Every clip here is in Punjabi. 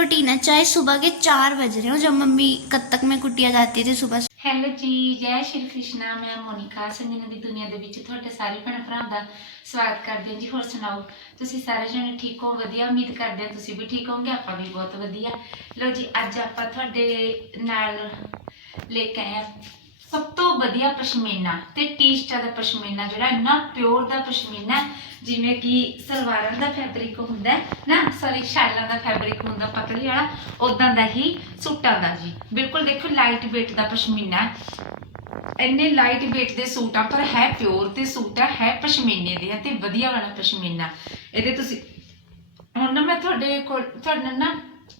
रूटीन है चाहे सुबह के चार बज रहे हो जब मम्मी कब तक में कुटिया जाती थी सुबह ਹੈਲੋ ਜੀ ਜੈ ਸ਼੍ਰੀ ਕ੍ਰਿਸ਼ਨਾ ਮੈਂ ਮੋਨਿਕਾ ਸੰਜਨਾ ਦੀ ਦੁਨੀਆ ਦੇ ਵਿੱਚ ਤੁਹਾਡੇ ਸਾਰੇ ਭੈਣ ਭਰਾਵਾਂ ਦਾ ਸਵਾਗਤ ਕਰਦੇ ਹਾਂ ਜੀ ਹੋਰ ਸੁਣਾਓ ਤੁਸੀਂ ਸਾਰੇ ਜਣੇ ਠੀਕ ਹੋ ਵਧੀਆ ਉਮੀਦ ਕਰਦੇ ਹਾਂ ਤੁਸੀਂ ਵੀ ਠੀਕ ਹੋਵੋਗੇ ਆਪਾਂ ਵੀ ਬਹੁਤ ਵਧੀਆ ਲੋ ਜੀ ਅੱਜ ਆਪਾਂ ਤੁਹਾਡੇ ਨਾਲ ਲੈ ਕੇ ਆਏ ਹਾਂ ਸਭ ਤੋਂ ਵਧੀਆ ਪਸ਼ਮੀਨਾ ਤੇ ਟੀਸ਼ਟਾ ਦਾ ਪਸ਼ਮੀਨਾ ਜਿਹੜਾ ਇੰਨਾ ਪਿਓਰ ਦਾ ਪਸ਼ਮੀਨਾ ਜਿਵੇਂ ਕਿ ਸਲਵਾਰਾਂ ਦਾ ਫੈਬਰਿਕ ਹੁੰਦਾ ਨਾ ਸੌਰੀ ਸ਼ਾਲਾਂ ਦਾ ਫੈਬਰਿਕ ਹੁੰਦਾ, ਪਤਲੀ ਵਾਲਾ ਉਦਾਂ ਦਾ ਹੀ ਸੂਟਾਂ ਦਾ ਜੀ। ਬਿਲਕੁਲ ਦੇਖੋ ਲਾਈਟ weight ਦਾ ਪਸ਼ਮੀਨਾ ਇੰਨੇ ਲਾਈਟ weight ਦੇ ਸੂਟ ਆ, ਪਰ ਹੈ ਪਿਓਰ ਤੇ ਸੂਟ ਆ, ਹੈ ਪਸ਼ਮੀਨੇ ਦੇ ਆ ਤੇ ਵਧੀਆ ਵਾਲਾ ਪਸ਼ਮੀਨਾ। ਇਹਦੇ ਤੁਸੀਂ, ਹੁਣ ਨਾ ਮੈਂ ਤੁਹਾਡੇ ਕੋਲ, ਤੁਹਾਡੇ ਨਾਲ ਨਾ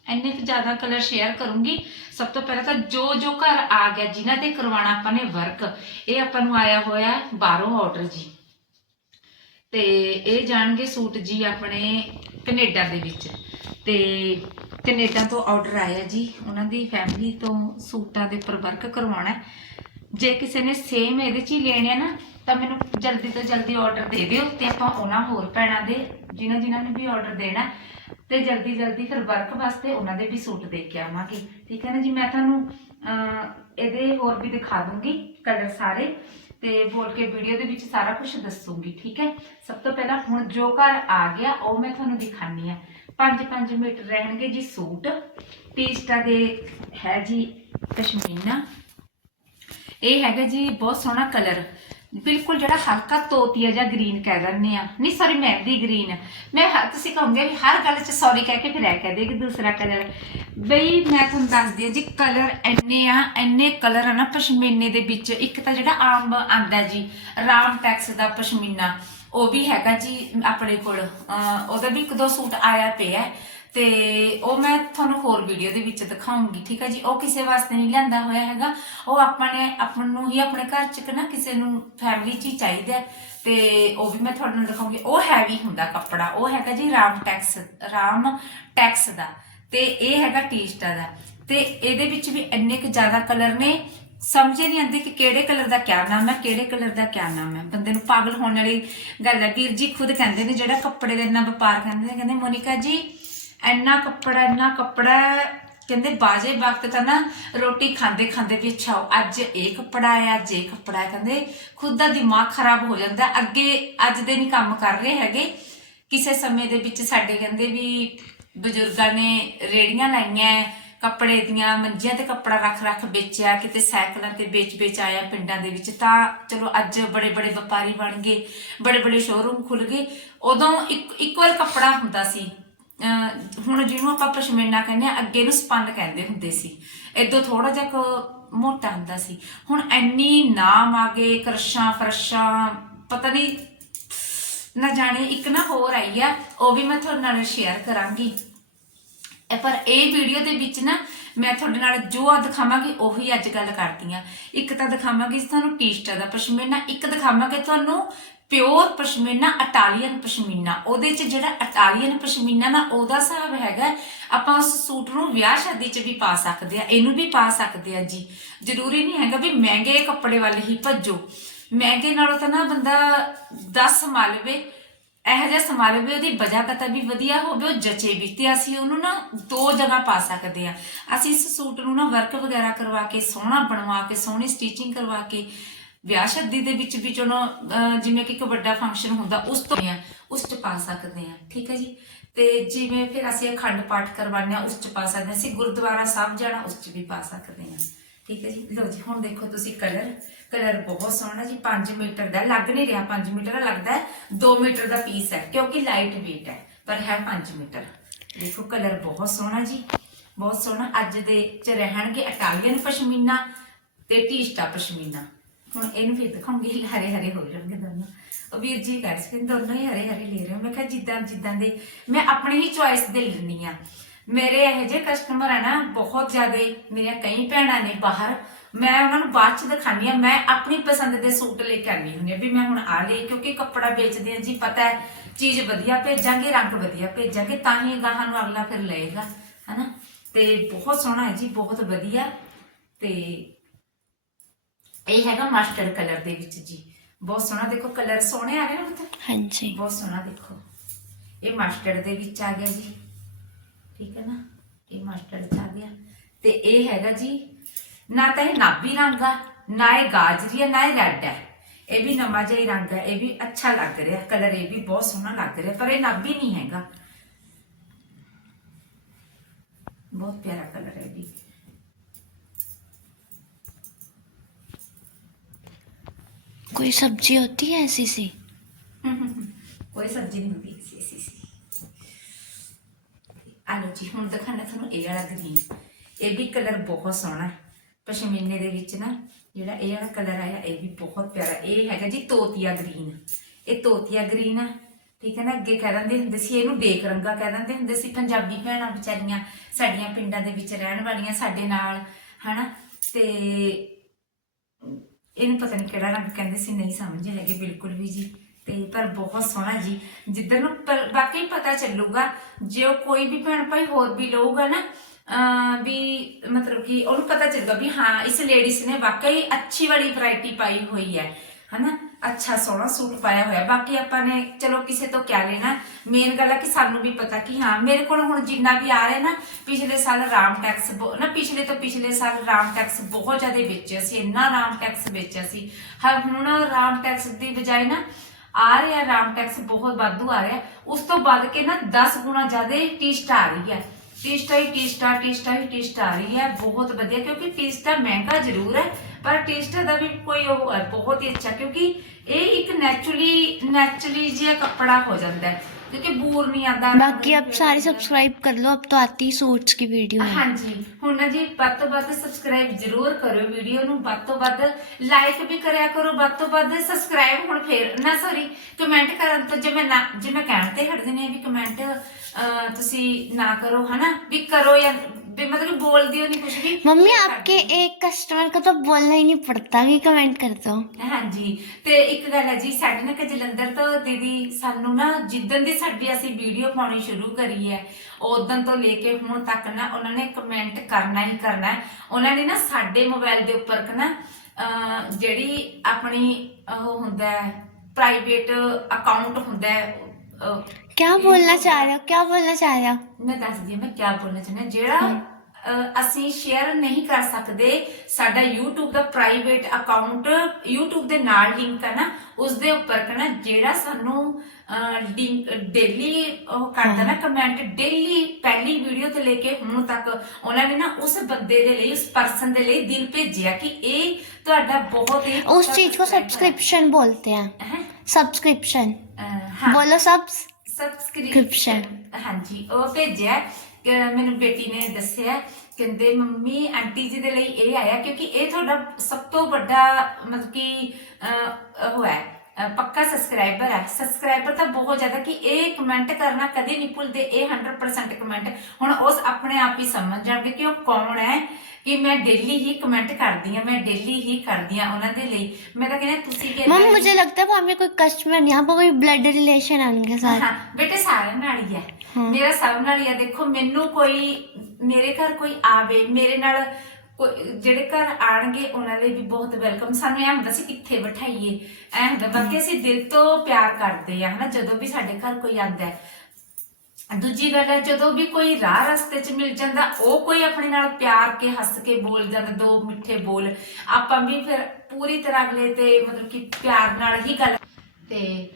ਇੰਨੇ ਕੁ ਜ਼ਿਆਦਾ ਕਲਰ ਸ਼ੇਅਰ ਕਰੂੰਗੀ। ਸਭ ਤੋਂ ਪਹਿਲਾਂ ਤਾਂ ਜੋ ਜੋ ਘਰ ਆ ਗਿਆ, ਜਿਨ੍ਹਾਂ ਤੇ ਕਰਵਾਉਣਾ ਆਪਾਂ ਨੇ ਵਰਕ ਇਹ ਆਪਾਂ ਨੂੰ ਆਇਆ ਹੋਇਆ ਬਾਹਰੋਂ ਆਰਡਰ ਜੀ। ਤੇ ਇਹ ਜਾਣਗੇ ਸੂਟ ਜੀ ਆਪਣੇ ਕੈਨੇਡਾ ਦੇ ਵਿੱਚ। ਤੇ ਕੈਨੇਡਾ ਤੋਂ ਆਰਡਰ ਆਇਆ ਜੀ। ਉਹਨਾਂ ਦੀ ਫੈਮਿਲੀ ਤੋਂ ਸੂਟਾਂ ਦੇ ਉੱਪਰ ਵਰਕ ਕਰਵਾਉਣਾ ਜੇ ਕਿਸੇ ਨੇ ਸੇਮ ਇਹਦੇ 'ਚ ਹੀ ਲੈਣੇ ਆ ਨਾ, ਤਾਂ ਮੈਨੂੰ ਜਲਦੀ ਤੋਂ ਜਲਦੀ ਆਰਡਰ ਦੇ ਦਿਓ ਤੇ ਆਪਾਂ ਉਹਨਾਂ ਹੋਰ ਭੈਣਾਂ ਦੇ, ਜਿਨ੍ਹਾਂ ਜਿਨ੍ਹਾਂ ਨੇ ਵੀ ਆਰਡਰ ਦੇਣਾ ਤੇ ਜਲਦੀ ਜਲਦੀ ਫਿਰ ਵਰਕ ਵਾਸਤੇ ਉਹਨਾਂ ਦੇ ਵੀ ਸੂਟ ਦੇ ਕੇ ਆਵਾਂਗੇ। ਠੀਕ ਹੈ ਨਾ ਜੀ? ਮੈਂ ਤੁਹਾਨੂੰ ਇਹਦੇ ਹੋਰ ਵੀ ਦਿਖਾ ਦੂੰਗੀ ਕਲਰ ਸਾਰੇ ਤੇ ਬੋਲ ਕੇ ਵੀਡੀਓ ਦੇ ਵਿੱਚ ਸਾਰਾ ਕੁਝ ਦੱਸੂਗੀ, ਠੀਕ ਹੈ? ਸਭ ਤੋਂ ਪਹਿਲਾਂ ਹੁਣ ਜੋ ਘਰ ਆ ਗਿਆ, ਉਹ ਮੈਂ ਤੁਹਾਨੂੰ ਦਿਖਾਣੀ ਆ 5-5 ਮੀਟਰ ਰਹਿਣਗੇ ਜੀ ਸੂਟ। ਟੀਸਟਾ ਦੇ ਹੈ ਜੀ ਪਸ਼ਮੀਨਾ ਇਹ ਹੈਗਾ ਜੀ ਬਹੁਤ ਸੋਹਣਾ ਕਲਰ ਬਿਲਕੁਲ ਜਿਹੜਾ ਹਲਕਾ ਤੋਤੀਆ ਜਾਂ ਗ੍ਰੀਨ ਕਹਿ ਦਿੰਦੇ ਆ। ਨਹੀਂ ਸੌਰੀ ਮਹਿੰਦੀ ਗ੍ਰੀਨ ਮੈਂ ਹ- ਤੁਸੀਂ ਕਹੋਗੇ ਵੀ ਹਰ ਗੱਲ 'ਚ ਸੌਰੀ ਕਹਿ ਕੇ ਫਿਰ ਐ ਕਹਦੇ ਕਿ ਦੂਸਰਾ ਕਲਰ ਬਈ ਮੈਂ ਤੁਹਾਨੂੰ ਦੱਸਦੀ ਆ ਜੀ ਕਲਰ ਇੰਨੇ ਆ, ਇੰਨੇ ਕਲਰ ਆ ਨਾ ਪਸ਼ਮੀਨੇ ਦੇ ਵਿੱਚ। ਇੱਕ ਤਾਂ ਜਿਹੜਾ ਆਮ ਆਂਦਾ ਜੀ, ਰਾਮ ਟੈਕਸ ਦਾ ਪਸ਼ਮੀਨਾ, ਉਹ ਵੀ ਹੈਗਾ ਜੀ ਆਪਣੇ ਕੋਲ। ਅਹ ਉਹਦਾ ਵੀ ਇੱਕ ਦੋ ਸੂਟ ਆਇਆ ਪਿਆ। ਹੈ। ਤੇ ਉਹ ਮੈਂ ਤੁਹਾਨੂੰ ਹੋਰ ਵੀਡੀਓ ਦੇ ਵਿੱਚ ਦਿਖਾਉਂਗੀ, ਠੀਕ ਹੈ ਜੀ? ਉਹ ਕਿਸੇ ਵਾਸਤੇ ਨਹੀਂ ਲਿਆਂਦਾ ਹੋਇਆ ਹੈਗਾ। ਉਹ ਆਪਾਂ ਨੇ ਆਪਣ ਨੂੰ ਹੀ ਆਪਣੇ ਘਰ ਚ ਕਿ ਨਾ ਕਿਸੇ ਨੂੰ ਫੈਮਿਲੀ ਚ ਹੀ ਚਾਹੀਦਾ ਹੈ। ਤੇ ਉਹ ਵੀ ਮੈਂ ਤੁਹਾਨੂੰ ਦਿਖਾਉਂਗੀ। ਉਹ ਹੈਵੀ ਹੁੰਦਾ ਕੱਪੜਾ। ਉਹ ਹੈਗਾ ਜੀ ਰਾਮ ਟੈਕਸ ਰਾਮ ਟੈਕਸ ਦਾ। ਤੇ ਇਹ ਹੈਗਾ ਟੀਸਟਾ ਦਾ। ਤੇ ਇਹਦੇ ਵਿੱਚ ਵੀ ਇੰਨੇ ਕੁ ਜ਼ਿਆਦਾ ਕਲਰ ਨੇ। ਸਮਝ ਨਹੀਂ ਆਉਂਦੇ ਕਿ ਕਿਹੜੇ ਕਲਰ ਦਾ ਕਿਆ ਨਾਮ ਹੈ, ਕਿਹੜੇ ਕਲਰ ਦਾ ਕਿਆ ਨਾਮ ਹੈ। ਬੰਦੇ ਨੂੰ ਪਾਗਲ ਹੋਣ ਵਾਲੀ ਗੱਲ ਹੈ। ਵੀਰ ਜੀ ਖੁਦ ਕਹਿੰਦੇ ਨੇ ਜਿਹੜਾ ਕੱਪੜੇ ਦਾ ਇੰਨਾ ਵਪਾਰ ਕਰਦੇ ਨੇ, ਕਹਿੰਦੇ ਮੋਨਿਕਾ ਜੀ ਇੰਨਾ ਕੱਪੜਾ ਇੰਨਾ ਕੱਪੜਾ ਕਹਿੰਦੇ ਬਾਜੇ ਵਕਤ ਤਾਂ ਨਾ ਰੋਟੀ ਖਾਂਦੇ ਖਾਂਦੇ ਵੀ ਅੱਛਾ, ਅੱਜ ਇਹ ਕੱਪੜਾ ਹੈ, ਅੱਜ ਇਹ ਕੱਪੜਾ ਹੈ। ਕਹਿੰਦੇ ਖੁਦ ਦਾ ਦਿਮਾਗ ਖਰਾਬ ਹੋ ਜਾਂਦਾ। ਅੱਗੇ ਅੱਜ ਦੇ ਨਹੀਂ ਕੰਮ ਕਰ ਰਹੇ ਹੈਗੇ। ਕਿਸੇ ਸਮੇਂ ਦੇ ਵਿੱਚ ਸਾਡੇ ਕਹਿੰਦੇ ਵੀ ਬਜ਼ੁਰਗਾਂ ਨੇ ਰੇੜੀਆਂ ਲਾਈਆਂ ਕੱਪੜੇ ਦੀਆਂ ਮੰਜੀਆਂ ਤੇ ਕੱਪੜਾ ਰੱਖ ਰੱਖ ਵੇਚਿਆ, ਕਿਤੇ ਸਾਈਕਲਾਂ ਤੇ ਵੇਚ ਵੇਚ ਆਇਆ ਪਿੰਡਾਂ ਦੇ ਵਿੱਚ। ਤਾਂ ਚਲੋ ਅੱਜ ਬੜੇ ਬੜੇ ਵਪਾਰੀ ਬਣ ਗਏ, ਬੜੇ ਬੜੇ ਸ਼ੋਰੂਮ ਖੁੱਲ ਗਏ। ਉਦੋਂ ਇੱਕ ਇਕੁਅਲ ਕੱਪੜਾ ਹੁੰਦਾ ਸੀ। ਹੁਣ ਜਿਹਨੂੰ ਆਪਾਂ ਪਸ਼ਮੀਨਾ ਕਹਿੰਦੇ ਆ ਅੱਗੇ ਨੂੰ ਸਪੰਨ ਕਹਿੰਦੇ ਹੁੰਦੇ ਸੀ। ਇਦੋਂ ਥੋੜਾ ਜਿਹਾ ਮੋਟਾ ਹੁੰਦਾ ਸੀ। ਹੁਣ ਐਨੀ ਨਾਮ ਆ ਗਏ, ਕਰਸ਼ਾਂ ਫਰਸ਼ਾਂ, ਪਤਾ ਨਹੀਂ ਨਾ ਜਾਣੇ, ਇੱਕ ਨਾ ਹੋਰ ਆਈ ਆ, ਉਹ ਵੀ ਮੈਂ ਤੁਹਾਡੇ ਨਾਲ ਸ਼ੇਅਰ ਕਰਾਂਗੀ। ਪਰ ਇਹ ਵੀਡੀਓ ਦੇ ਵਿੱਚ ਨਾ ਮੈਂ ਤੁਹਾਡੇ ਨਾਲ ਜੋ ਆ ਦਿਖਾਵਾਂਗੀ, ਉਹੀ ਅੱਜ ਗੱਲ ਕਰਦੀ ਆ। ਇੱਕ ਤਾਂ ਦਿਖਾਵਾਂਗੀ ਤੁਹਾਨੂੰ ਟੀਸਟਾ ਦਾ ਪਸ਼ਮੀਨਾ, ਇੱਕ ਦਿਖਾਵਾਂਗੇ ਤੁਹਾਨੂੰ ਪਿਓਰ ਪਸ਼ਮੀਨਾ, ਇਟਾਲੀਅਨ ਪਸ਼ਮੀਨਾ। ਉਹਦੇ ਚ ਜਿਹੜਾ ਇਟਾਲੀਅਨ ਪਸ਼ਮੀਨਾ ਨਾ, ਉਹਦਾ ਹਿਸਾਬ ਹੈਗਾ, ਆਪਾਂ ਉਸ ਸੂਟ ਨੂੰ ਵਿਆਹ ਸ਼ਾਦੀ ਚ ਵੀ ਪਾ ਸਕਦੇ ਆ। ਇਹਨੂੰ ਵੀ ਪਾ ਸਕਦੇ ਆ ਜੀ। ਜ਼ਰੂਰੀ ਨਹੀਂ ਹੈਗਾ ਵੀ ਮਹਿੰਗੇ ਕੱਪੜੇ ਵੱਲ ਹੀ ਭੱਜੋ। ਮਹਿੰਗੇ ਨਾਲੋਂ ਤਾਂ ਨਾ ਬੰਦਾ 10 ਸੰਭਾਲਵੇ, ਇਹੋ ਜਿਹਾ ਸੰਭਾਲਵੇ, ਉਹਦੀ ਵਜ੍ਹਾ ਪਤਾ ਵੀ ਵਧੀਆ ਹੋਵੇ, ਉਹ ਜਚੇ ਵੀ। ਤੇ ਅਸੀਂ ਉਹਨੂੰ ਨਾ ਦੋ ਜਗ੍ਹਾ ਪਾ ਸਕਦੇ ਆ। ਅਸੀਂ ਇਸ ਸੂਟ ਨੂੰ ਨਾ ਵਰਕ ਵਗੈਰਾ ਕਰਵਾ ਕੇ, ਸੋਹਣਾ ਬਣਵਾ ਕੇ, ਸੋਹਣੀ ਸਟਿਚਿੰਗ ਕਰਵਾ ਕੇ ਵਿਆਹ ਸ਼ਾਦੀ ਦੇ ਵਿੱਚ ਵੀ ਚਲੋ ਜਿਵੇਂ ਕਿ ਇੱਕ ਵੱਡਾ ਫੰਕਸ਼ਨ ਹੁੰਦਾ, ਉਸ ਤੋਂ ਆ ਉਸ ਚ ਪਾ ਸਕਦੇ ਆ ਠੀਕ ਹੈ ਜੀ? ਤੇ ਜਿਵੇਂ ਫਿਰ ਅਸੀਂ ਅਖੰਡ ਪਾਠ ਕਰਵਾਉਂਦੇ ਆ ਉਸ ਚ ਪਾ ਸਕਦੇ ਹਾਂ। ਅਸੀਂ ਗੁਰਦੁਆਰਾ ਸਾਹਿਬ ਜਾਣਾ, ਉਸ ਚ ਵੀ ਪਾ ਸਕਦੇ ਆ ਠੀਕ ਹੈ ਜੀ? ਲਓ ਜੀ, ਹੁਣ ਦੇਖੋ ਤੁਸੀਂ ਕਲਰ ਕਲਰ ਬਹੁਤ ਸੋਹਣਾ ਜੀ 5 ਮੀਟਰ ਦਾ। ਲੱਗ ਨਹੀਂ ਰਿਹਾ 5 ਮੀਟਰ ਦਾ ਲੱਗਦਾ ਹੈ। 2 ਮੀਟਰ ਦਾ ਪੀਸ ਹੈ, ਕਿਉਂਕਿ ਲਾਈਟ weight ਹੈ, ਪਰ ਹੈ 5 ਮੀਟਰ। ਦੇਖੋ ਕਲਰ ਬਹੁਤ ਸੋਹਣਾ ਜੀ, ਬਹੁਤ ਸੋਹਣਾ। ਅੱਜ ਦੇ ਚ ਰਹਿਣਗੇ ਇਟਾਲੀਅਨ ਪਸ਼ਮੀਨਾ ਤੇ ਟੀਸਟਾ ਪਸ਼ਮੀਨਾ। ਹੁਣ ਇਹਨੂੰ ਫਿਰ ਦਿਖਾਉਂਗੀ ਹਰੇ ਹਰੇ ਹੋ ਜਾਣਗੇ ਦੋਨੋਂ। ਉਹ ਵੀਰ ਜੀ ਕਹਿ ਰਹੇ ਦੋਨੋਂ ਹੀ ਹਰੇ ਹਰੇ ਲੈ ਰਹੇ ਮੈਂ ਕਿਹਾ, ਜਿੱਦਾਂ ਜਿੱਦਾਂ ਦੇ। ਮੈਂ ਆਪਣੀ ਹੀ ਚੁਆਇਸ ਦੇ ਲੈਣੀ ਆ ਮੇਰੇ ਇਹੋ ਜਿਹੇ ਕਸਟਮਰ ਆ ਨਾ, ਬਹੁਤ ਜ਼ਿਆਦੇ ਮੇਰੀਆਂ ਕਈ ਭੈਣਾਂ ਨੇ ਬਾਹਰ। ਮੈਂ ਉਹਨਾਂ ਨੂੰ ਬਾਅਦ ਚ ਦਿਖਾਣੀ ਆ ਮੈਂ ਆਪਣੀ ਪਸੰਦ ਦੇ ਸੂਟ ਲੈ ਕੇ ਆਨੀ ਹੁੰਦੀ ਆ ਵੀ ਮੈਂ ਹੁਣ ਆ ਲਈ ਕਿਉਂਕਿ ਕੱਪੜਾ ਵੇਚਦੇ ਆ ਜੀ, ਪਤਾ ਹੈ, ਚੀਜ਼ ਵਧੀਆ ਭੇਜਾਂਗੇ, ਰੰਗ ਵਧੀਆ ਭੇਜਾਂਗੇ, ਤਾਂ ਹੀ ਗਾਹਾਂ ਨੂੰ ਅਗਲਾ ਫਿਰ ਲਏਗਾ, ਹਨਾ? ਤੇ ਬਹੁਤ ਸੋਹਣਾ ਹੈ ਜੀ, ਬਹੁਤ ਵਧੀਆ। ਤੇ ਇਹ ਹੈਗਾ ਮਸਟਰਡ ਕਲਰ ਦੇ ਵਿੱਚ ਜੀ। ਬਹੁਤ ਸੋਹਣਾ ਦੇਖੋ ਕਲਰ ਸੋਹਣੇ ਆ ਰਹੇ ਨੇ ਪੁੱਤ जी ਬਹੁਤ ਸੋਹਣਾ ਦੇਖੋ। ਇਹ ਮਸਟਰਡ ਦੇ ਵਿੱਚ ਆ ਗਿਆ ਜੀ। ਠੀਕ ਹੈ ਨਾ? ਇਹ ਮਸਟਰਡ ਚ ਆ ਗਿਆ। ਤੇ ਇਹ ਹੈਗਾ ਜੀ ਨਾ ਤਾਂ ਇਹ ਨਾਭੀ ਰੰਗ ਆ ਨਾ ਇਹ ਗਾਜਰੀ ਆ ਨਾ ਇਹ ਰੈੱਡ ਹੈ ਇਹ ਵੀ ਨਵਾਂ ਜਿਹਾ ਹੀ ਰੰਗ ਹੈ ਇਹ ਵੀ ਅੱਛਾ ਲੱਗ ਰਿਹਾ। ਕਲਰ ਇਹ ਵੀ ਬਹੁਤ ਸੋਹਣਾ ਲੱਗ ਰਿਹਾ ਪਰ ਇਹ ਨਾਭੀ ਨਹੀਂ ਹੈਗਾ। ਬਹੁਤ ਪਿਆਰਾ ਕਲਰ ਹੈ ਇਹ ਵੀ कोई सब्जी होती है ऐसी सी ਕੋਈ ਸਬਜ਼ੀ ਨਹੀਂ ਹੁੰਦੀ ਸੀ ਸੀ ਸੀ ਆਲੋ ਜੀ ਹੁਣ ਦਿਖਾਣਾ ਤੁਹਾਨੂੰ ਇਹ ਵਾਲਾ ਗ੍ਰੀਨ ਇਹ ਵੀ ਕਲਰ ਬਹੁਤ ਸੋਹਣਾ ਹੈ ਪਸ਼ਮੀਨੇ ਦੇ ਵਿੱਚ ਨਾ ਜਿਹੜਾ ਇਹ ਵਾਲਾ ਕਲਰ ਆਇਆ ਇਹ ਵੀ ਬਹੁਤ ਪਿਆਰਾ ਇਹ ਹੈਗਾ ਜੀ ਤੋਤੀਆ ਗ੍ਰੀਨ ਇਹ ਤੋਤੀਆ ਗ੍ਰੀਨ ਆ ਠੀਕ ਹੈ ਨਾ ਅੱਗੇ ਕਹਿ ਦਿੰਦੇ ਹੁੰਦੇ ਸੀ ਇਹਨੂੰ ਡੇਕ ਰੰਗਾ ਕਹਿ ਦਿੰਦੇ ਹੁੰਦੇ ਸੀ ਪੰਜਾਬੀ ਭੈਣਾਂ ਵਿਚਾਰੀਆਂ ਸਾਡੀਆਂ ਪਿੰਡਾਂ ਦੇ ਵਿੱਚ ਰਹਿਣ ਵਾਲੀਆਂ ਸਾਡੇ ਨਾਲ ਹਨਾ ਤੇ ਇਹਨੂੰ ਪਤਾ ਨਹੀਂ ਕਿਹੜਾ ਰੰਗ ਕਹਿੰਦੇ ਸੀ, ਨਹੀਂ ਸਮਝ ਹੈਗੇ ਬਿਲਕੁਲ ਵੀ ਜੀ। ਤੇ ਪਰ ਬਹੁਤ ਸੋਹਣਾ ਜੀ। ਜਿੱਧਰ ਨੂੰ ਬਾਕੀ ਪਤਾ ਚੱਲੂਗਾ, ਜੇ ਉਹ ਕੋਈ ਵੀ ਭੈਣ ਭਾਈ ਹੋਰ ਵੀ ਲਊਗਾ ਨਾ, ਅਹ ਵੀ ਮਤਲਬ ਕਿ ਉਹਨੂੰ ਪਤਾ ਚੱਲੂਗਾ ਵੀ ਹਾਂ, ਇਸ ਲੇਡੀਜ਼ ਨੇ ਵਾਕਈ ਅੱਛੀ ਵਾਲੀ ਵੈਰਾਈਟੀ ਪਾਈ ਹੋਈ ਹੈ। ਹਨਾ? ਅੱਛਾ ਸੋਹਣਾ ਸੂਟ ਪਾਇਆ ਹੋਇਆ। ਬਾਕੀ ਆਪਾਂ ਨੇ ਚਲੋ ਕਿਸੇ ਤੋਂ ਕਿਆ ਲੈਣਾ। ਮੇਨ ਗੱਲ ਹੈ ਕਿ ਸਾਨੂੰ ਵੀ ਪਤਾ ਕਿ ਹਾਂ, ਮੇਰੇ ਕੋਲ ਹੁਣ ਜਿੰਨਾ ਵੀ ਆ ਰਿਹਾ ਨਾ, ਪਿਛਲੇ ਸਾਲ ਰਾਮ ਟੈਕਸ ਬਹੁ- ਨਾ ਪਿਛਲੇ ਤੋਂ ਪਿਛਲੇ ਸਾਲ ਰਾਮ ਟੈਕਸ ਬਹੁਤ ਜ਼ਿਆਦਾ ਵੇਚਿਆ ਸੀ। ਇੰਨਾ ਰਾਮ ਟੈਕਸ ਵੇਚਿਆ ਸੀ। ਹਾਂ ਹੁਣ ਰਾਮ ਟੈਕਸ ਦੀ ਬਜਾਏ ਨਾ ਆ ਰਿਹਾ, ਰਾਮ ਟੈਕਸ ਬਹੁਤ ਵਾਧੂ ਆ ਰਿਹਾ। ਉਸ ਤੋਂ ਵੱਧ ਕੇ ਨਾ 10 ਗੁਣਾ ਜ਼ਿਆਦਾ ਟੀਸਟ ਆ ਰਹੀ ਹੈ। ਟੀਸਟਾ ਹੀ ਟੀਸਟਾ ਟੀਸਟਾ ਹੀ ਟੀਸਟਾ ਆ ਰਹੀ ਹੈ, ਬਹੁਤ ਵਧੀਆ, ਕਿਉਂਕਿ ਟੀਸਟਾ ਮਹਿੰਗਾ ਜ਼ਰੂਰ ਹੈ, ਪਰ ਟੀਸਟਾ ਦਾ ਵੀ ਕੋਈ ਉਹ ਬਹੁਤ ਹੀ ਅੱਛਾ, ਕਿਉਂਕਿ ਇਹ ਇੱਕ ਨੈਚੁਰਲੀ ਨੈਚੁਰਲੀ ਜਿਹਾ ਕੱਪੜਾ ਹੋ ਜਾਂਦਾ ਹੈ। ਕਿਉਂਕਿ ਬੂਰ ਨਹੀਂ ਆਉਂਦਾ बाकी अब सारे सब्सक्राइब कर लो अब तो आती ही सूट्स की वीडियो है ਹਾਂਜੀ ਹੁਣ ਨਾ ਜੀ ਵੱਧ ਤੋਂ ਵੱਧ ਸਬਸਕ੍ਰਾਈਬ ਜ਼ਰੂਰ ਕਰੋ ਵੀਡੀਓ ਨੂੰ ਵੱਧ ਤੋਂ ਵੱਧ ਲਾਈਕ ਵੀ ਕਰਿਆ ਕਰੋ ਵੱਧ ਤੋਂ ਵੱਧ ਸਬਸਕ੍ਰਾਈਬ ਹੁਣ ਫੇਰ ਨਾ ਸੌਰੀ ਕਮੈਂਟ ਕਰਨ ਤੋਂ ਜੇ ਮੈਂ ਨਾ ਜੇ ਮੈਂ ਕਹਿਣ ਤੇ ਹਟ ਦਿੰਦੀ ਹਾਂ ਵੀ ਕਮੈਂਟ ਤੁਸੀਂ ਨਾ ਕਰੋ ਹਨਾ ਵੀ ਕਰੋ ਜਾਂ ਵੀ ਮਤਲਬ ਬੋਲਦੀ ਹੋ ਨਹੀਂ ਕੁਝ ਵੀ मम्मी आपके एक कस्टमर को तो बोलना ही नहीं पड़ता कि कमेंट कर दो ਹਾਂਜੀ ਤੇ ਇੱਕ ਗੱਲ ਹੈ ਜੀ ਸਾਡੇ ਨਾ ਕਿ ਜਲੰਧਰ ਤੋਂ ਦੀਦੀ ਸਾਨੂੰ ਨਾ ਜਿੱਦਣ ਦੀ ਸਾਡੀ ਅਸੀਂ ਵੀਡੀਓ ਪਾਉਣੀ ਸ਼ੁਰੂ ਕਰੀ ਹੈ ਉਦੋਂ ਤੋਂ ਲੈ ਕੇ ਹੁਣ ਤੱਕ ਨਾ ਉਹਨਾਂ ਨੇ ਕਮੈਂਟ ਕਰਨਾ ਹੀ ਕਰਨਾ ਹੈ ਉਹਨਾਂ ਨੇ ਨਾ ਸਾਡੇ ਮੋਬਾਈਲ ਦੇ ਉੱਪਰ ਕ ਨਾ ਅਹ, ਜਿਹੜੀ ਆਪਣੀ ਉਹ ਹੁੰਦਾ ਹੈ ਪ੍ਰਾਈਵੇਟ ਅਕਾਊਂਟ ਹੁੰਦਾ ਹੈ ਅਹ, क्या बोलना चाह रहे हो क्या बोलना चाह रहे हो ਮੈਂ ਦੱਸਦੀ ਹਾਂ ਮੈਂ ਕੀ ਬੋਲਣਾ ਚਾਹੁੰਦਾ ਜਿਹੜਾ ਅਹ, ਅਸੀਂ ਸ਼ੇਅਰ ਨਹੀਂ ਕਰ ਸਕਦੇ ਸਾਡਾ YouTube ਦਾ ਪ੍ਰਾਈਵੇਟ ਅਕਾਊਂਟ YouTube ਦੇ ਨਾਲ ਲਿੰਕ ਹੈ ਨਾ ਉਸ ਦੇ ਉੱਪਰ ਕਰਨਾ ਜਿਹੜਾ ਸਾਨੂੰ ਡੇਲੀ ਉਹ ਕਰਦਾ ਨਾ ਕਮੈਂਟ ਡੇਲੀ ਪਹਿਲੀ ਵੀਡੀਓ ਤੋਂ ਲੈ ਕੇ ਹੁਣ ਤੱਕ ਉਹਨਾਂ ਨੇ ਨਾ ਉਸ ਬੰਦੇ ਦੇ ਲਈ ਉਸ ਪਰਸਨ ਦੇ ਲਈ ਦਿਲ ਭੇਜਿਆ ਕਿ ਇਹ ਤੁਹਾਡਾ ਬਹੁਤ ਹੀ उस चीज को सब्सक्रिप्शन बोलते हैं ਹੈ सब्सक्रिप्शन ਹਾਂ बोलो सब्स ਸਬਸਕ੍ਰਿਪਸ਼ਨ ਹਾਂਜੀ ਉਹ ਭੇਜਿਆ। ਕਿ ਮੈਨੂੰ ਬੇਟੀ ਨੇ ਦੱਸਿਆ ਕਹਿੰਦੇ ਮੰਮੀ ਆਂਟੀ ਜੀ ਦੇ ਲਈ ਇਹ ਆਇਆ ਕਿਉਂਕਿ ਇਹ ਤੁਹਾਡਾ ਸਭ ਤੋਂ ਵੱਡਾ ਮਤਲਬ ਕਿ ਅਹ, ਉਹ ਹੈ ਅਹ, ਪੱਕਾ ਸਬਸਕ੍ਰਾਈਬਰ ਹੈ ਸਬਸਕ੍ਰਾਈਬਰ ਤਾਂ ਬਹੁਤ ਜ਼ਿਆਦਾ ਕਿ ਇਹ ਕਮੈਂਟ ਕਰਨਾ ਕਦੇ ਨਹੀਂ ਭੁੱਲਦੇ ਇਹ 100% ਕਮੈਂਟ ਹੁਣ ਉਸ ਆਪਣੇ ਆਪ ਹੀ ਸਮਝ ਜਾਣਗੇ ਕਿ ਉਹ ਕੌਣ ਹੈ ਕਿ ਮੈਂ ਡੇਲੀ ਹੀ ਕਮੈਂਟ ਕਰਦੀ ਆ ਮੈਂ ਡੇਲੀ ਹੀ ਕਰਦੀ ਆ ਉਹਨਾਂ ਦੇ ਲਈ ਮੈਂ ਤਾਂ ਕਹਿੰਦਾ ਤੁਸੀਂ ਕਹਿੰਦੇ मम्मी मुझे लगता है वो हमें कोई कस्टमर यहाँ पर कोई ब्लड रिलेशन है उनके साथ ਹਾਂ ਬੇਟੇ ਸਾਰਿਆਂ ਨਾਲ ਹੀ ਹੈ ਹਾਂ। ਮੇਰਾ ਸਭ ਨਾਲ ਹੀ ਹੈ ਦੇਖੋ ਮੈਨੂੰ ਕੋਈ ਮੇਰੇ ਘਰ ਕੋਈ ਆਵੇ ਮੇਰੇ ਨਾਲ ਕੋਈ ਜਿਹੜੇ ਘਰ ਆਣਗੇ ਉਹਨਾਂ ਲਈ ਵੀ ਬਹੁਤ ਵੈਲਕਮ ਸਾਨੂੰ ਇਹ ਹੁੰਦਾ ਸੀ ਕਿੱਥੇ ਬਿਠਾਈਏ। ਐ ਹੁੰਦਾ ਬਾਕੀ ਅਸੀਂ ਦਿਲ ਤੋਂ ਪਿਆਰ ਕਰਦੇ ਆ ਹਨਾ? ਜਦੋਂ ਵੀ ਸਾਡੇ ਘਰ ਕੋਈ ਆਂਦਾ ਹੈ। ਦੂਜੀ ਗੱਲ ਹੈ ਜਦੋਂ ਵੀ ਕੋਈ ਰਾਹ ਰਸਤੇ 'ਚ ਮਿਲ ਜਾਂਦਾ ਉਹ ਕੋਈ ਆਪਣੇ ਨਾਲ ਪਿਆਰ ਕੇ ਹੱਸ ਕੇ ਬੋਲ ਜਾਂਦਾ ਦੋ ਮਿੱਠੇ ਬੋਲ। ਆਪਾਂ ਵੀ ਫਿਰ ਪੂਰੀ ਤਰ੍ਹਾਂ ਅਗਲੇ ਤੇ ਮਤਲਬ ਕਿ ਪਿਆਰ ਨਾਲ ਹੀ ਗੱਲ ਤੇ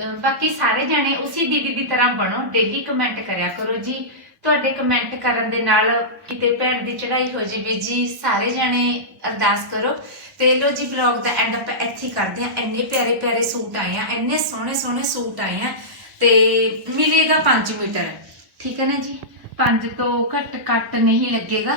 ਅਹ, ਬਾਕੀ ਸਾਰੇ ਜਣੇ ਉਸੇ ਦੀਦੀ ਦੀ ਤਰ੍ਹਾਂ ਬਣੋ। ਡੇਲੀ ਕਮੈਂਟ ਕਰਿਆ ਕਰੋ ਜੀ। ਤੁਹਾਡੇ ਕਮੈਂਟ ਕਰਨ ਦੇ ਨਾਲ ਕਿਤੇ ਭੈਣ ਦੀ ਚੜ੍ਹਾਈ ਹੋ ਜਾਵੇ ਜੀ, ਸਾਰੇ ਜਣੇ ਅਰਦਾਸ ਕਰੋ। ਤੇ ਲੋ ਜੀ ਬਲੌਗ ਦਾ ਐਂਡ ਆਪਾਂ ਇੱਥੇ ਕਰਦੇ ਆ ਇੰਨੇ ਪਿਆਰੇ ਪਿਆਰੇ ਸੂਟ ਆਏ ਆ, ਇੰਨੇ ਸੋਹਣੇ ਸੋਹਣੇ ਸੂਟ ਆਏ ਆ। ਤੇ ਮਿਲੇਗਾ 5 ਮੀਟਰ। ਠੀਕ ਹੈ ਨਾ ਜੀ? 5 ਤੋਂ ਘੱਟ ਕੱਟ ਨਹੀਂ ਲੱਗੇਗਾ।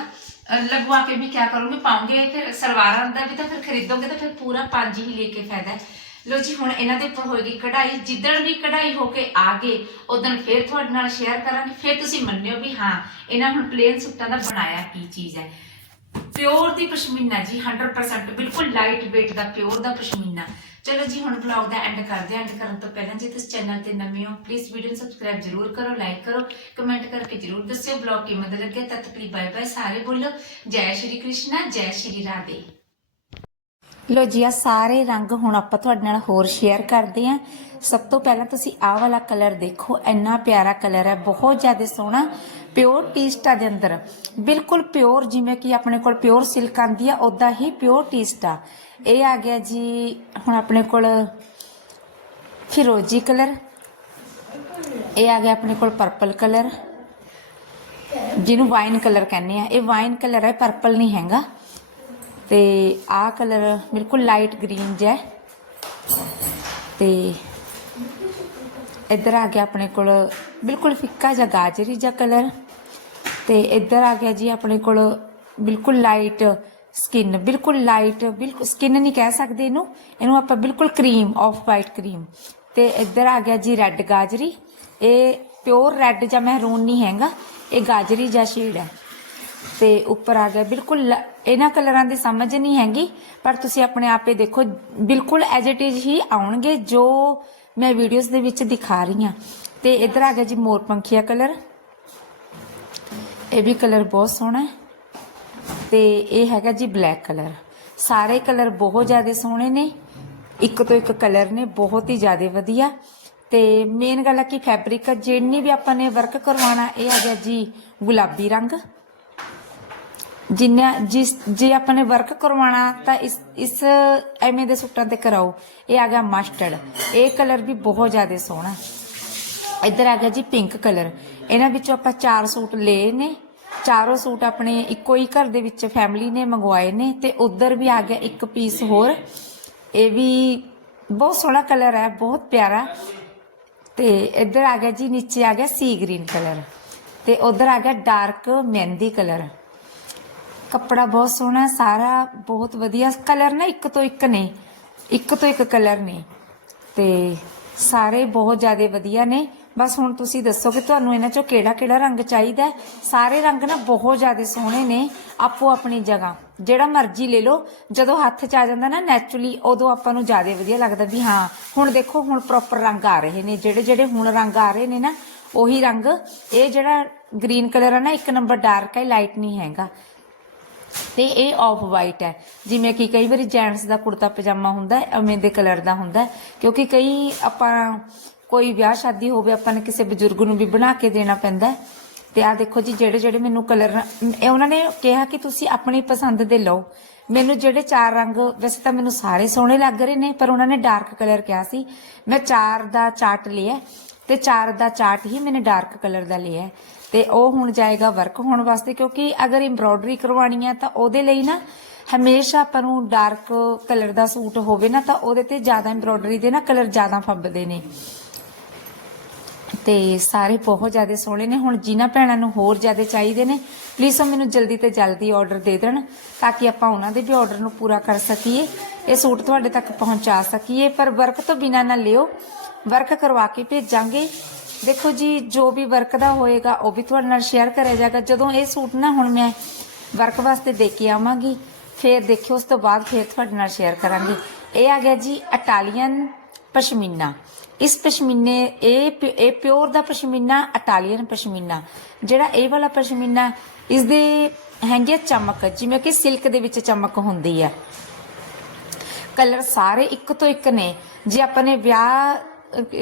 ਲਗਵਾ ਕੇ ਵੀ ਕਿਆ ਕਰੋਗੇ, ਪਾਉਂਗੇ, ਫਿਰ ਸਲਵਾਰਾਂ ਦਾ ਵੀ ਤਾਂ ਫਿਰ ਖਰੀਦੋਗੇ ਤਾਂ ਫਿਰ ਪੂਰਾ 5 ਹੀ ਲੈ ਕੇ ਫਾਇਦਾ ਹੈ। ਲੋ ਜੀ, ਹੁਣ ਇਹਨਾਂ ਦੇ ਉੱਪਰ ਹੋਏਗੀ ਕਢਾਈ। ਜਿੱਦਣ ਵੀ ਕਢਾਈ ਹੋ ਕੇ ਆ ਗਏ ਉਦੋਂ ਫਿਰ ਤੁਹਾਡੇ ਨਾਲ ਸ਼ੇਅਰ ਕਰਾਂਗੇ। ਫਿਰ ਤੁਸੀਂ ਮੰਨਿਓ ਵੀ ਹਾਂ, ਇਹਨਾਂ ਹੁਣ ਪਲੇਨ ਸੂਟਾਂ ਦਾ ਬਣਾਇਆ ਕੀ ਚੀਜ਼ ਹੈ। ਪਿਓਰ ਦੀ ਪਸ਼ਮੀਨਾ ਜੀ 100% ਬਿਲਕੁਲ ਲਾਈਟ weight ਦਾ ਪਿਓਰ ਦਾ ਪਸ਼ਮੀਨਾ। ਚਲੋ ਜੀ, ਹੁਣ ਵਲੌਗ ਦਾ ਐਂਡ ਕਰਦੇ ਹਾਂ। ਐਂਡ ਕਰਨ ਤੋਂ ਪਹਿਲਾਂ ਜੇ ਤੁਸੀਂ ਚੈਨਲ ਤੇ ਨਵੇਂ ਹੋ ਪਲੀਜ਼ ਵੀਡੀਓ ਨੂੰ ਸਬਸਕ੍ਰਾਈਬ ਜ਼ਰੂਰ ਕਰੋ ਲਾਈਕ ਕਰੋ ਕਮੈਂਟ ਕਰਕੇ ਜ਼ਰੂਰ ਦੱਸਿਓ ਵਲੌਗ ਕਿਵੇਂ ਦਾ ਲੱਗਿਆ। ਤਦ ਤੱਕ ਲਈ ਬਾਏ ਬਾਏ ਸਾਰੇ ਬੋਲੋ। ਜੈ ਸ਼੍ਰੀ ਕ੍ਰਿਸ਼ਨ, ਜੈ ਸ਼੍ਰੀ ਰਾਧੇ। ਲੋ ਜੀ ਆ ਸਾਰੇ ਰੰਗ ਹੁਣ ਆਪਾਂ ਤੁਹਾਡੇ ਨਾਲ ਹੋਰ ਸ਼ੇਅਰ ਕਰਦੇ ਆਂ ਸਭ ਤੋਂ ਪਹਿਲਾਂ ਤੁਸੀਂ ਆਹ ਵਾਲਾ ਕਲਰ ਦੇਖੋ, ਇੰਨਾ ਪਿਆਰਾ ਕਲਰ ਹੈ, ਬਹੁਤ ਜ਼ਿਆਦਾ ਸੋਹਣਾ ਪਿਓਰ ਟੀਸਟਾ ਦੇ ਅੰਦਰ। ਬਿਲਕੁਲ ਪਿਓਰ ਜਿਵੇਂ ਕਿ ਆਪਣੇ ਕੋਲ ਪਿਓਰ ਸਿਲਕ ਆਂਦੀ ਆ ਉਦਾਂ ਹੀ ਪਿਓਰ ਟੀਸਟਾ ਇਹ ਆ ਗਿਆ ਜੀ, ਹੁਣ ਆਪਣੇ ਕੋਲ ਫਿਰੋਜੀ ਕਲਰ ਇਹ ਆ ਗਿਆ ਆਪਣੇ ਕੋਲ ਪਰਪਲ ਕਲਰ ਜਿਹਨੂੰ ਵਾਈਨ ਕਲਰ ਕਹਿੰਦੇ ਆ। ਇਹ ਵਾਈਨ ਕਲਰ ਹੈ ਪਰਪਲ ਨਹੀਂ ਹੈਗਾ। ਤੇ ਆਹ ਕਲਰ ਬਿਲਕੁਲ ਲਾਈਟ ਗ੍ਰੀਨ ਜਿਹਾ ਹੈ। ਤੇ ਇੱਧਰ ਆ ਗਿਆ ਆਪਣੇ ਕੋਲ ਬਿਲਕੁਲ ਫਿੱਕਾ ਜਿਹਾ ਗਾਜਰੀ ਜਿਹਾ ਕਲਰ। ਤੇ ਇੱਧਰ ਆ ਗਿਆ ਜੀ ਆਪਣੇ ਕੋਲ ਬਿਲਕੁਲ ਲਾਈਟ ਸਕਿਨ, ਬਿਲਕੁਲ ਲਾਈਟ, ਬਿਲਕੁਲ ਸਕਿਨ ਨਹੀਂ ਕਹਿ ਸਕਦੇ ਇਹਨੂੰ। ਇਹਨੂੰ ਆਪਾਂ ਬਿਲਕੁਲ ਕਰੀਮ ਆਫ ਵਾਈਟ ਕਰੀਮ। ਤੇ ਇੱਧਰ ਆ ਗਿਆ ਜੀ ਰੈੱਡ ਗਾਜਰੀ। ਇਹ ਪਿਓਰ ਰੈੱਡ ਜਾਂ ਮਹਿਰੂਨ ਨਹੀਂ ਹੈਗਾ। ਇਹ ਗਾਜਰੀ ਜਾਂ ਸ਼ੇਡ ਹੈ। ਤੇ ਉੱਪਰ ਆ ਗਿਆ। ਬਿਲਕੁਲ ਲ- ਇਹਨਾਂ ਕਲਰਾਂ ਦੀ ਸਮਝ ਨਹੀਂ ਹੈਗੀ, ਪਰ ਤੁਸੀਂ ਆਪਣੇ ਆਪੇ ਦੇਖੋ, ਬਿਲਕੁਲ ਐਜ ਇਟ ਇਜ਼ ਹੀ ਆਉਣਗੇ ਜੋ ਮੈਂ ਵੀਡੀਓਜ਼ ਦੇ ਵਿੱਚ ਦਿਖਾ ਰਹੀ ਹਾਂ। ਤੇ ਇੱਧਰ ਆ ਗਿਆ ਜੀ ਮੋਰ ਪੰਖੀਆ ਕਲਰ। ਇਹ ਵੀ ਕਲਰ ਬਹੁਤ ਸੋਹਣਾ ਹੈ। ਤੇ ਇਹ ਹੈਗਾ ਜੀ ਬਲੈਕ ਕਲਰ। ਸਾਰੇ ਕਲਰ ਬਹੁਤ ਜ਼ਿਆਦਾ ਸੋਹਣੇ ਨੇ। ਇੱਕ ਤੋਂ ਇੱਕ ਕਲਰ ਨੇ, ਬਹੁਤ ਹੀ ਜ਼ਿਆਦਾ ਵਧੀਆ। ਤੇ ਮੇਨ ਗੱਲ ਹੈ ਕਿ ਫੈਬਰਿਕ ਜਿੰਨੀ ਵੀ ਆਪਾਂ ਨੇ ਵਰਕ ਕਰਵਾਉਣਾ, ਇਹ ਆ ਗਿਆ ਜੀ ਗੁਲਾਬੀ ਰੰਗ। ਜਿੰਨਾ ਜਿਸ, ਜੇ ਆਪਾਂ ਨੇ ਵਰਕ ਕਰਵਾਉਣਾ, ਤਾਂ ਇਸ ਇਸ, ਐਵੇਂ ਦੇ ਸੂਟਾਂ ਤੇ ਕਰਾਓ। ਇਹ ਆ ਗਿਆ ਮਸਟਰਡ ਇਹ ਕਲਰ ਵੀ ਬਹੁਤ ਜ਼ਿਆਦਾ ਸੋਹਣਾ। ਇੱਧਰ ਆ ਗਿਆ ਜੀ ਪਿੰਕ ਕਲਰ ਇਹਨਾਂ ਵਿੱਚੋਂ ਆਪਾਂ ਚਾਰ ਸੂਟ ਲਏ ਨੇ। ਚਾਰੋਂ ਸੂਟ ਆਪਣੇ ਇੱਕੋ ਹੀ ਘਰ ਦੇ ਵਿੱਚ ਫੈਮਿਲੀ ਨੇ ਮੰਗਵਾਏ ਨੇ ਤੇ ਉਧਰ ਵੀ ਆ ਗਿਆ ਇੱਕ ਪੀਸ ਹੋਰ। ਇਹ ਵੀ ਬਹੁਤ ਸੋਹਣਾ ਕਲਰ ਹੈ, ਬਹੁਤ ਪਿਆਰਾ। ਤੇ ਇੱਧਰ ਆ ਗਿਆ ਜੀ, ਨੀਚੇ ਆ ਗਿਆ ਸੀ ਗ੍ਰੀਨ ਕਲਰ ਤੇ ਉਧਰ ਆ ਗਿਆ ਡਾਰਕ ਮਹਿੰਦੀ ਕਲਰ ਕੱਪੜਾ ਬਹੁਤ ਸੋਹਣਾ, ਸਾਰਾ ਬਹੁਤ ਵਧੀਆ। ਕਲਰ ਨਾ ਇੱਕ ਤੋਂ ਇੱਕ ਨੇ, ਇੱਕ ਤੋਂ ਇੱਕ ਕਲਰ ਨੇ ਤੇ ਸਾਰੇ ਬਹੁਤ ਜ਼ਿਆਦਾ ਵਧੀਆ ਨੇ। ਬਸ ਹੁਣ ਤੁਸੀਂ ਦੱਸੋ ਕਿ ਤੁਹਾਨੂੰ ਇਹਨਾਂ ਚੋਂ ਕਿਹੜਾ ਕਿਹੜਾ ਰੰਗ ਚਾਹੀਦਾ? ਸਾਰੇ ਰੰਗ ਨਾ ਬਹੁਤ ਜ਼ਿਆਦਾ ਸੋਹਣੇ ਨੇ, ਆਪੋ ਆਪਣੀ ਜਗ੍ਹਾ। ਜਿਹੜਾ ਮਰਜ਼ੀ ਲੈ ਲਓ, ਜਦੋਂ ਹੱਥ 'ਚ ਆ ਜਾਂਦਾ ਨਾ ਨੈਚੁਰਲੀ ਉਦੋਂ ਆਪਾਂ ਨੂੰ ਜ਼ਿਆਦਾ ਵਧੀਆ ਲੱਗਦਾ ਵੀ ਹਾਂ, ਹੁਣ ਦੇਖੋ, ਹੁਣ ਪ੍ਰੋਪਰ ਰੰਗ ਆ ਰਹੇ ਨੇ। ਜਿਹੜੇ ਜਿਹੜੇ ਹੁਣ ਰੰਗ ਆ ਰਹੇ ਨੇ ਨਾ, ਉਹੀ ਰੰਗ, ਇਹ ਜਿਹੜਾ ਗ੍ਰੀਨ ਕਲਰ ਆ ਨਾ, ਇੱਕ ਨੰਬਰ ਡਾਰਕ ਹੈ ਲਾਈਟ ਨਹੀਂ ਹੈਗਾ। ਤੇ ਇਹ ਆਫ ਵਾਈਟ ਹੈ। ਜਿਵੇਂ ਕਿ ਕਈ ਵਾਰੀ ਜੈਂਟਸ ਦਾ ਕੁੜਤਾ ਪਜਾਮਾ ਹੁੰਦਾ ਹੈ, ਐਵੇਂ ਦੇ ਕਲਰ ਦਾ ਹੁੰਦਾ ਹੈ। ਕਿਉਂਕਿ ਕਈ ਆਪਾਂ ਕੋਈ ਵਿਆਹ ਸ਼ਾਦੀ ਹੋਵੇ, ਆਪਾਂ ਨੇ ਕਿਸੇ ਬਜ਼ੁਰਗ ਨੂੰ ਵੀ ਬਣਾ ਕੇ ਦੇਣਾ ਪੈਂਦਾ ਹੈ। ਤੇ ਆ ਦੇਖੋ ਜੀ, ਜਿਹੜੇ ਜਿਹੜੇ ਮੈਨੂੰ ਕਲਰ ਇਹ ਉਹਨਾਂ ਨੇ ਕਿਹਾ ਕਿ ਤੁਸੀਂ ਆਪਣੀ ਪਸੰਦ ਦੇ ਲਓ। ਮੈਨੂੰ ਜਿਹੜੇ ਚਾਰ ਰੰਗ, ਵੈਸੇ ਤਾਂ ਮੈਨੂੰ ਸਾਰੇ ਸੋਹਣੇ ਲੱਗ ਰਹੇ ਨੇ, ਪਰ ਉਹਨਾਂ ਨੇ ਡਾਰਕ ਕਲਰ ਕਿਹਾ ਸੀ। ਮੈਂ ਚਾਰ ਦਾ ਚਾਰਟ ਲਿਆ ਤੇ ਚਾਰ ਦਾ ਚਾਰਟ ਹੀ ਮੈਨੇ ਡਾਰਕ ਕਲਰ ਦਾ ਲਿਆ ਤੇ ਉਹ ਹੁਣ ਜਾਏਗਾ ਵਰਕ ਹੋਣ ਵਾਸਤੇ, ਕਿਉਂਕਿ ਅਗਰ ਐਮਬ੍ਰੋਇਡਰੀ ਕਰਵਾਉਣੀ ਹੈ ਤਾਂ ਉਹਦੇ ਲਈ ਨਾ ਹਮੇਸ਼ਾ ਆਪਾਂ ਨੂੰ ਡਾਰਕ ਕਲਰ ਦਾ ਸੂਟ ਹੋਵੇ ਨਾ, ਤਾਂ ਉਹਦੇ ਤੇ ਜ਼ਿਆਦਾ ਐਮਬ੍ਰੋਇਡਰੀ ਦੇ ਨਾ ਕਲਰ ਜ਼ਿਆਦਾ ਫੱਬਦੇ ਨੇ। ਤੇ ਸਾਰੇ ਬਹੁਤ ਜ਼ਿਆਦਾ ਸੋਹਣੇ ਨੇ। ਹੁਣ ਜਿਨ੍ਹਾਂ ਭੈਣਾਂ ਨੂੰ ਹੋਰ ਜ਼ਿਆਦਾ ਚਾਹੀਦੇ ਨੇ ਪਲੀਜ਼ ਉਹ ਮੈਨੂੰ ਜਲਦੀ ਤੇ ਜਲਦੀ ਆਰਡਰ ਦੇ ਦੇਣ, ਤਾਂ ਕਿ ਆਪਾਂ ਉਹਨਾਂ ਦੇ ਵੀ ਆਰਡਰ ਨੂੰ ਪੂਰਾ ਕਰ ਸਕੀਏ। ਇਹ ਸੂਟ ਤੁਹਾਡੇ ਤੱਕ ਪਹੁੰਚਾ ਸਕੀਏ, ਪਰ ਵਰਕ ਤੋਂ ਬਿਨਾਂ ਨਾ ਲਿਓ। ਵਰਕ ਕਰਵਾ ਕੇ ਭੇਜਾਂਗੇ। ਦੇਖੋ ਜੀ, ਜੋ ਵੀ ਵਰਕ ਦਾ ਹੋਏਗਾ, ਉਹ ਵੀ ਤੁਹਾਡੇ ਨਾਲ ਸ਼ੇਅਰ ਕਰਿਆ ਜਾਏਗਾ। ਜਦੋਂ ਇਹ ਸੂਟ ਨਾ ਹੁਣ ਮੈਂ ਵਰਕ ਵਾਸਤੇ ਦੇ ਕੇ ਆਵਾਂਗੀ, ਫੇਰ ਦੇਖਿਓ, ਉਸ ਤੋਂ ਬਾਅਦ ਫੇਰ ਤੁਹਾਡੇ ਨਾਲ ਸ਼ੇਅਰ ਕਰਾਂਗੀ। ਇਹ ਆ ਗਿਆ ਜੀ ਇਟਾਲੀਅਨ ਪਸ਼ਮੀਨਾ। ਇਸ ਪਸ਼ਮੀਨੇ, ਇਹ ਇਹ ਪਿਓਰ ਦਾ ਪਸ਼ਮੀਨਾ ਇਟਾਲੀਅਨ ਪਸ਼ਮੀਨਾ। ਜਿਹੜਾ ਇਹ ਵਾਲਾ ਪਸ਼ਮੀਨਾ ਇਸ ਦੇ ਹੈਗੀ ਆ ਚਮਕ, ਜਿਵੇਂ ਕਿ ਸਿਲਕ ਦੇ ਵਿੱਚ ਚਮਕ ਹੁੰਦੀ ਆ। ਕਲਰ ਸਾਰੇ ਇੱਕ ਤੋਂ ਇੱਕ ਨੇ। ਜੇ ਆਪਾਂ ਨੇ ਵਿਆਹ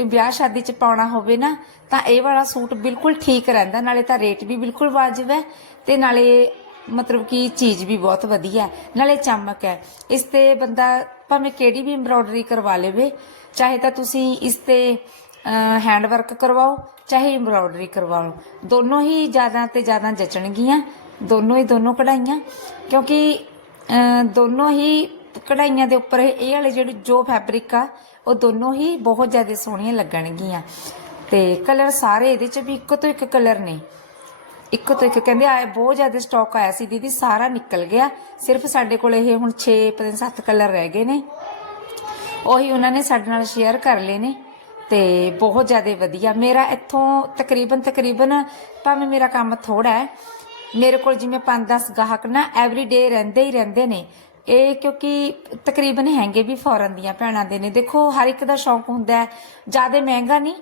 ਵਿਆਹ ਸ਼ਾਦੀ ਚ ਪਾਉਣਾ ਹੋਵੇ ਨਾ, ਤਾਂ ਇਹ ਵਾਲਾ ਸੂਟ ਬਿਲਕੁਲ ਠੀਕ ਰਹਿੰਦਾ, ਨਾਲੇ ਤਾਂ ਰੇਟ ਵੀ ਬਿਲਕੁਲ ਵਾਜਬ ਹੈ ਤੇ ਨਾਲੇ ਮਤਲਬ ਕਿ ਚੀਜ਼ ਵੀ ਬਹੁਤ ਵਧੀਆ ਨਾਲੇ ਚਮਕ ਹੈ। ਇਸ ਤੇ ਬੰਦਾ ਭਾਵੇਂ ਕਿਹੜੀ ਵੀ ਐਮਬ੍ਰੋਇਡਰੀ ਕਰਵਾ ਲਵੇ, ਚਾਹੇ ਤਾਂ ਤੁਸੀਂ ਇਸ ਤੇ ਹੈਂਡ ਵਰਕ ਕਰਵਾਓ, ਚਾਹੇ ਐਮਬ੍ਰੋਇਡਰੀ ਕਰਵਾਓ, ਦੋਨੋਂ ਹੀ ਜ਼ਿਆਦਾ ਤੇ ਜ਼ਿਆਦਾ ਜਚਣਗੀਆਂ, ਦੋਨੋਂ ਹੀ ਦੋਨੋਂ ਕਢਾਈਆਂ, ਕਿਉਂਕਿ ਦੋਨੋਂ ਹੀ ਕਢਾਈਆਂ ਦੇ ਉੱਪਰ ਇਹ ਵਾਲੇ ਜਿਹੜੇ ਜੋ ਫੈਬਰਿਕ ਆ ਉਹ ਦੋਨੋਂ ਹੀ ਬਹੁਤ ਜ਼ਿਆਦਾ ਸੋਹਣੀਆਂ ਲੱਗਣਗੀਆਂ। ਤੇ ਕਲਰ ਸਾਰੇ ਇਹਦੇ ਚ ਵੀ ਇੱਕੋ ਤੋਂ ਇੱਕ ਕਲਰ ਨੇ। ਇੱਕੋ ਤੋਂ ਇੱਕ ਕਹਿੰਦੇ ਆਏ ਬਹੁਤ ਜ਼ਿਆਦਾ ਸਟਾਕ ਆਇਆ ਸੀ ਦੀਦੀ, ਸਾਰਾ ਨਿਕਲ ਗਿਆ। ਸਿਰਫ ਸਾਡੇ ਕੋਲ ਇਹ ਹੁਣ 6 ਪਤਾ 7 ਕਲਰ ਰਹਿ ਗਏ ਨੇ। ਉਹੀ ਉਹਨਾਂ ਨੇ ਸਾਡੇ ਨਾਲ ਸ਼ੇਅਰ ਕਰ ਲਏ ਨੇ। ਤੇ ਬਹੁਤ ਜ਼ਿਆਦਾ ਵਧੀਆ। ਮੇਰਾ ਇੱਥੋਂ ਤਕਰੀਬਨ ਤਕਰੀਬਨ ਭਾਵੇਂ ਮੇਰਾ ਕੰਮ ਥੋੜਾ ਹੈ, ਮੇਰੇ ਕੋਲ ਜਿਵੇਂ 5-10 ਗਾਹਕ ਨਾ ਐਵਰੀ ਡੇ ਰਹਿੰਦੇ ਹੀ ਰਹਿੰਦੇ ਨੇ। ਇਹ ਕਿਉਂਕਿ ਤਕਰੀਬਨ ਹੈਗੇ ਵੀ ਫੋਰਨ ਦੀਆਂ ਭੈਣਾਂ ਦੇ ਨੇ। ਦੇਖੋ, ਹਰ ਇੱਕ ਦਾ ਸ਼ੌਂਕ ਹੁੰਦਾ ਹੈ। ਜ਼ਿਆਦਾ ਮਹਿੰਗਾ ਨਹੀਂ,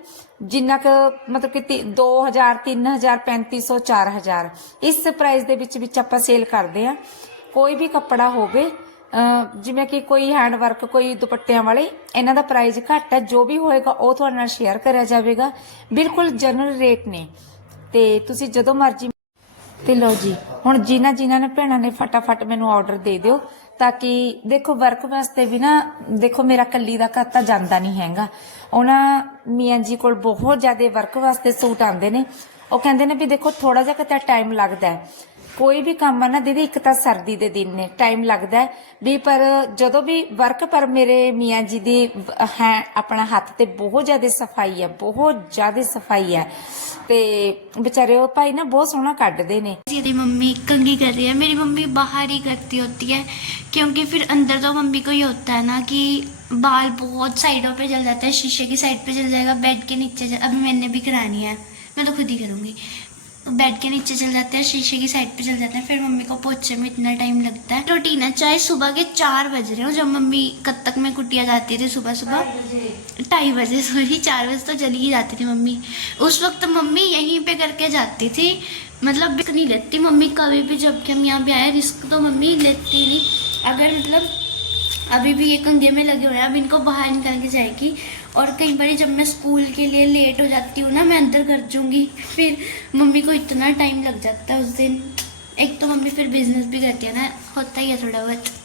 ਜਿੰਨਾ ਕੁ ਮਤਲਬ ਕਿ ਤੀ- 2000 3000 3500 4000 ਇਸ ਪ੍ਰਾਈਸ ਦੇ ਵਿੱਚ ਵਿੱਚ ਆਪਾਂ ਸੇਲ ਕਰਦੇ ਆ ਕੋਈ ਵੀ ਕੱਪੜਾ ਹੋਵੇ ਜਿਵੇਂ ਕਿ ਕੋਈ ਹੈਂਡ ਵਰਕ ਕੋਈ ਦੁਪੱਟਿਆਂ ਵਾਲੇ, ਇਹਨਾਂ ਦਾ ਪ੍ਰਾਈਸ ਘੱਟ ਹੈ। ਜੋ ਵੀ ਹੋਏਗਾ, ਉਹ ਤੁਹਾਡੇ ਨਾਲ ਸ਼ੇਅਰ ਕਰਿਆ ਜਾਵੇਗਾ। ਬਿਲਕੁਲ ਜਨਰਲ ਰੇਟ ਨੇ। ਤੇ ਤੁਸੀਂ ਜਦੋਂ ਮਰਜ਼ੀ ਤੇ ਲਓ ਜੀ, ਹੁਣ ਜਿਨ੍ਹਾਂ ਜਿਨ੍ਹਾਂ ਨੇ ਭੈਣਾਂ ਨੇ ਫਟਾਫਟ ਮੈਨੂੰ ਆਰਡਰ ਦੇ ਦਿਓ। ਤਾਂ ਕਿ ਦੇਖੋ ਵਰਕ ਵਾਸਤੇ ਵੀ ਨਾ, ਦੇਖੋ, ਮੇਰਾ ਕੱਲੀ ਦਾ ਘਰ ਤਾਂ ਜਾਂਦਾ ਨਹੀਂ ਹੈਗਾ। ਉਹਨਾਂ ਮੀਆਂ ਜੀ ਕੋਲ ਬਹੁਤ ਜ਼ਿਆਦਾ ਵਰਕ ਵਾਸਤੇ ਸੂਟ ਆਉਂਦੇ ਨੇ। ਉਹ ਕਹਿੰਦੇ ਨੇ ਵੀ ਦੇਖੋ ਥੋੜਾ ਜਿਹਾ ਕਿਤੇ ਟਾਈਮ ਲੱਗਦਾ ਹੈ। ਕੋਈ ਵੀ ਕੰਮ ਆ ਨਾ ਦੀਦੀ ਇੱਕ ਤਾਂ ਸਰਦੀ ਦੇ ਦਿਨ ਨੇ ਟਾਈਮ ਲੱਗਦਾ ਹੈ ਵੀ ਪਰ ਜਦੋਂ ਵੀ ਵਰਕ ਪਰ ਮੇਰੇ ਮੀਆਂ ਜੀ ਦੀ ਵ- ਹੈ ਆਪਣਾ ਹੱਥ ਤੇ ਬਹੁਤ ਜ਼ਿਆਦਾ ਸਫਾਈ ਹੈ ਬਹੁਤ ਜ਼ਿਆਦਾ ਸਫਾਈ ਹੈ ਤੇ ਵਿਚਾਰੇ ਉਹ ਭਾਈ ਨਾ ਬਹੁਤ ਸੋਹਣਾ ਕੱਢਦੇ ਨੇ मेरी मम्मी कंगी कर रही है मेरी मम्मी बाहर ही करती होती है क्योंकि फिर अंदर तो मम्मी को ये होता है ना कि बाल बहुत साइडों पे जल जाता है शीशे की साइड पे जल जाएगा बेड के नीचे जल, अभी मैंने भी करानी है मैं तो खुद ही करूँगी बेड के नीचे चल जाते हैं शीशे की साइड पे चल जाते हैं फिर मम्मी को पोछे में इतना टाइम लगता है। रूटीन है चाहे सुबह के चार बज रहे हो जब मम्मी कत्तक में कुटिया जाती थी सुबह सुबह? ढाई बजे सॉरी चार बजे तो चली ही जाती थी मम्मी। उस वक्त मम्मी यहीं पे करके जाती थी मतलब रिस्क नहीं लेती। मम्मी कभी भी जब कि हम यहाँ पे आए रिस्क तो मम्मी लेती नहीं। अगर मतलब अभी भी ये कंगे में लगे हुए हैं। अब इनको बाहर निकाल के जाएगी। और कई बार जब मैं स्कूल के लिए लेट हो जाती हूँ ना, मैं अंदर कर जूँगी फिर मम्मी को इतना टाइम लग जाता है उस दिन। एक तो मम्मी फिर बिज़नेस भी करती है ना, होता ही है थोड़ा बहुत।